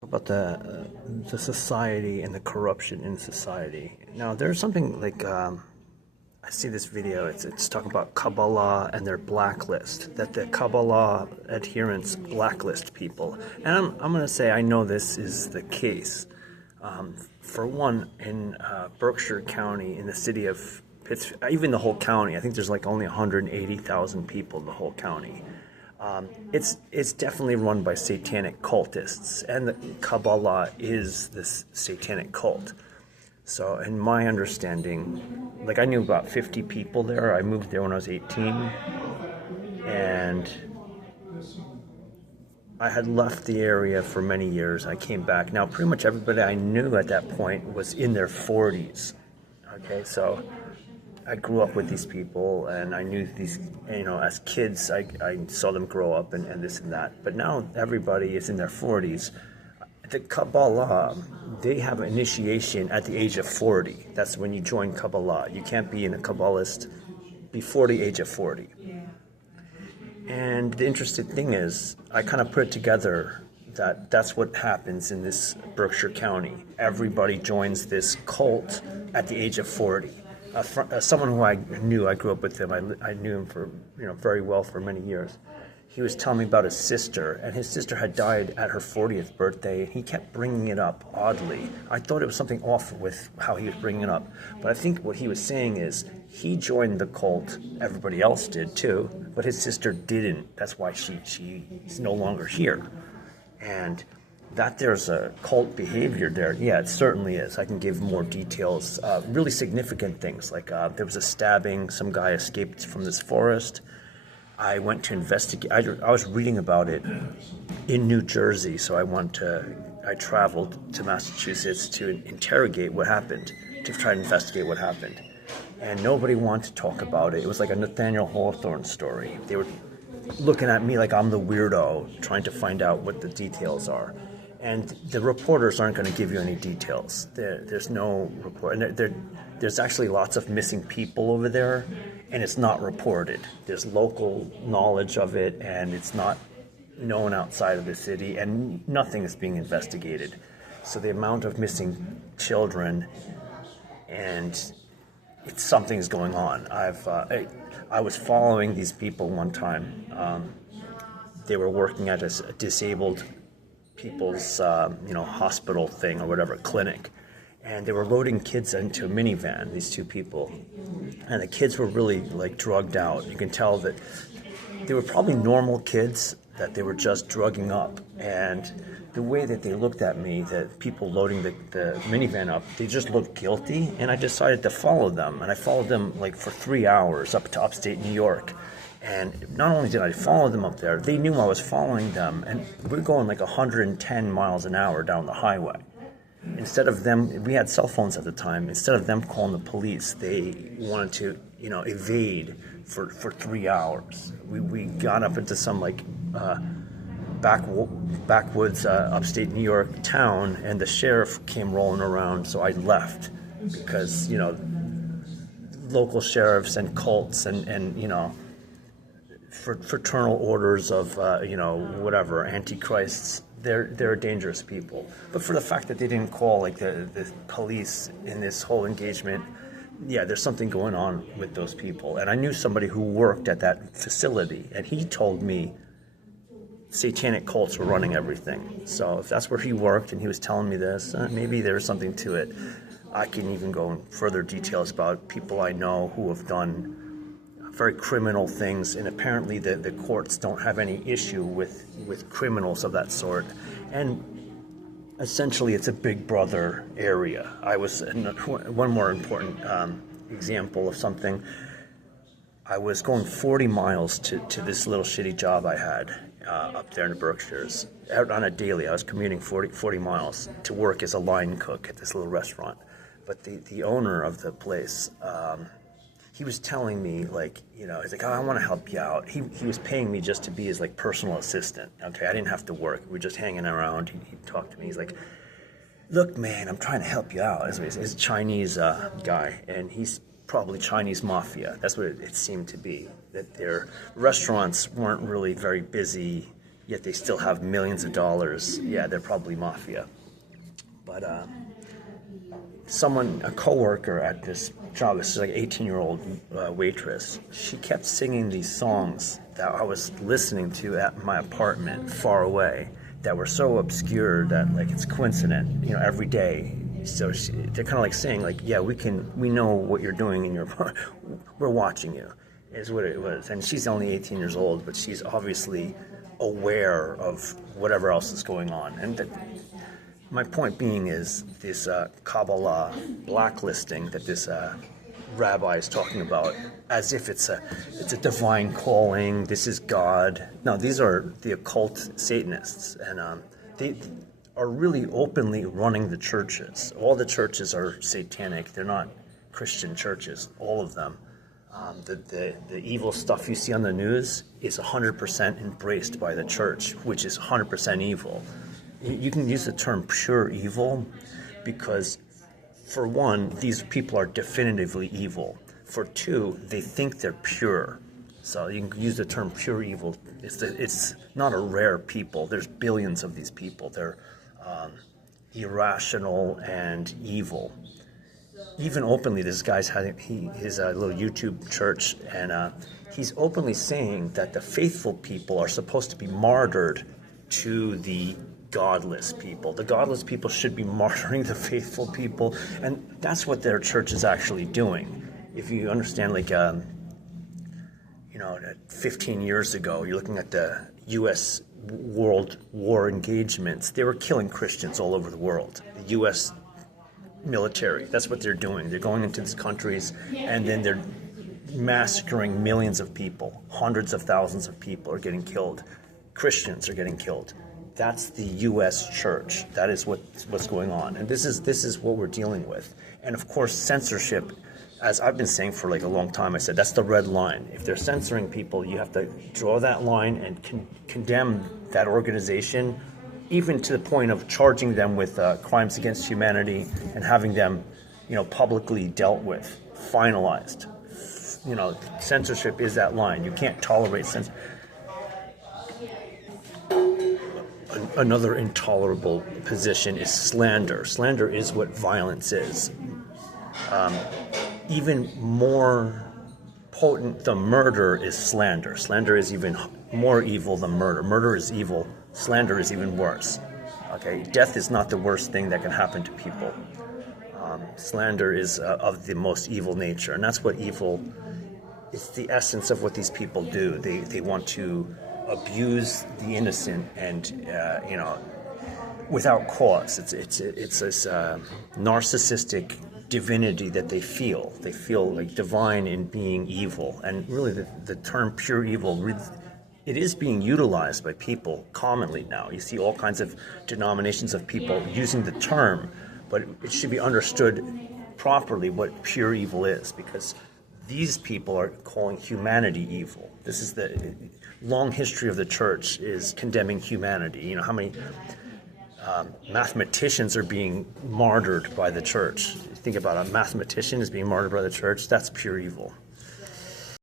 About the society and the corruption in society. Now, there's something like I see this video. It's talking about Kabbalah and their blacklist. That the Kabbalah adherents blacklist people, and I'm going to say I know this is the case. For one, in Berkshire County, in the city of Pittsfield, even the whole county, I think there's like only 180,000 people in the whole county. It's definitely run by satanic cultists, and the Kabbalah is this satanic cult. So, in my understanding, like I knew about 50 people there. I moved there when I was 18, and I had left the area for many years. I came back. Now, pretty much everybody I knew at that point was in their 40s. Okay, so I grew up with these people, and I knew these, as kids, I saw them grow up and this and that. But now everybody is in their 40s. The Kabbalah, they have initiation at the age of 40. That's when you join Kabbalah. You can't be in a Kabbalist before the age of 40. And the interesting thing is, I kind of put it together that that's what happens in this Berkshire County. Everybody joins this cult at the age of 40. Someone who I knew, I grew up with him. I knew him for very well for many years. He was telling me about his sister, and his sister had died at her 40th birthday, and he kept bringing it up oddly. I thought it was something off with how he was bringing it up, but I think what he was saying is he joined the cult. Everybody else did too, but his sister didn't. That's why she's no longer here, and that there's a cult behavior there. Yeah, it certainly is. I can give more details. Really significant things, like there was a stabbing. Some guy escaped from this forest. I went to investigate. I was reading about it in New Jersey, so I traveled to Massachusetts to interrogate what happened, to try to investigate what happened. And nobody wanted to talk about it. It was like a Nathaniel Hawthorne story. They were looking at me like I'm the weirdo, trying to find out what the details are. And the reporters aren't going to give you any details. There's no report. And there's actually lots of missing people over there, and it's not reported. There's local knowledge of it, and it's not known outside of the city, and nothing is being investigated. So the amount of missing children, and something's going on. I was following these people one time. They were working at a disabled people's hospital thing or whatever, clinic, and they were loading kids into a minivan, these two people, and the kids were really like drugged out. You can tell that they were probably normal kids that they were just drugging up, and the way that they looked at me, the people loading the minivan up, they just looked guilty, and I decided to follow them, and I followed them like for 3 hours up to upstate New York. And not only did I follow them up there, they knew I was following them, and we're going like 110 miles an hour down the highway. Instead of them, we had cell phones at the time, instead of them calling the police, they wanted to, evade for 3 hours. We got up into some like backwoods upstate New York town, and the sheriff came rolling around, so I left because, local sheriffs and cults and fraternal orders of whatever antichrists, they're dangerous people. But for the fact that they didn't call like the police in this whole engagement, yeah, there's something going on with those people. And I knew somebody who worked at that facility, and he told me satanic cults were running everything. So if that's where he worked and he was telling me this, maybe there's something to it. I can even go in further details about people I know who have done very criminal things, and apparently the courts don't have any issue with criminals of that sort. And essentially it's a big brother area. I was, one more important example of something, I was going 40 miles to this little shitty job I had up there in the Berkshires. Out on a daily, I was commuting 40 miles to work as a line cook at this little restaurant. But the owner of the place, he was telling me, like, he's like, oh, I want to help you out. He was paying me just to be his, like, personal assistant. Okay, I didn't have to work. We were just hanging around. He'd talk to me. He's like, look, man, I'm trying to help you out. He's a Chinese guy, and he's probably Chinese mafia. That's what it seemed to be, that their restaurants weren't really very busy. yet they still have millions of dollars. Yeah, they're probably mafia. But a coworker at this job, this is like 18-year-old waitress, she kept singing these songs that I was listening to at my apartment far away that were so obscure that like it's coincident, every day. So they're kind of like saying like, yeah, we know what you're doing in your apartment. We're watching you, is what it was. And she's only 18 years old, but she's obviously aware of whatever else is going on. And my point being is this kabbalah blacklisting that this rabbi is talking about, as if it's a divine calling. This is God. No, these are the occult Satanists, and they are really openly running the churches. All the churches are satanic. They're not Christian churches, all of them. The evil stuff you see on the news is 100% embraced by the church, which is 100% evil. You can use the term pure evil because, for one, these people are definitively evil. For two, they think they're pure. So you can use the term pure evil. It's not a rare people. There's billions of these people. They're irrational and evil. Even openly, this guy's his little YouTube church, and he's openly saying that the faithful people are supposed to be martyred to the godless people. The godless people should be martyring the faithful people, and that's what their church is actually doing. If you understand, 15 years ago, you're looking at the U.S. World War engagements. They were killing Christians all over the world. The U.S. military, that's what they're doing. They're going into these countries, and then they're massacring millions of people. Hundreds of thousands of people are getting killed. Christians are getting killed. That's the U.S. church. That is what's going on. And this is what we're dealing with. And of course, censorship, as I've been saying for like a long time, I said that's the red line. If they're censoring people, you have to draw that line and condemn that organization, even to the point of charging them with crimes against humanity and having them, publicly dealt with, finalized. Censorship is that line. You can't tolerate censorship. Another intolerable position is slander. Slander is what violence is. Even more potent than murder is slander. Slander is even more evil than murder. Murder is evil. Slander is even worse. Okay, death is not the worst thing that can happen to people. Slander is of the most evil nature, and that's what evil. It's the essence of what these people do. They want to abuse the innocent, and without cause. It's this narcissistic divinity that they feel. They feel like divine in being evil, and really the term pure evil. It is being utilized by people commonly now. You see all kinds of denominations of people using the term, but it should be understood properly what pure evil is, because these people are calling humanity evil. This is the long history of the church, is condemning humanity. How many mathematicians are being martyred by the church? Think about a mathematician is being martyred by the church. That's pure evil.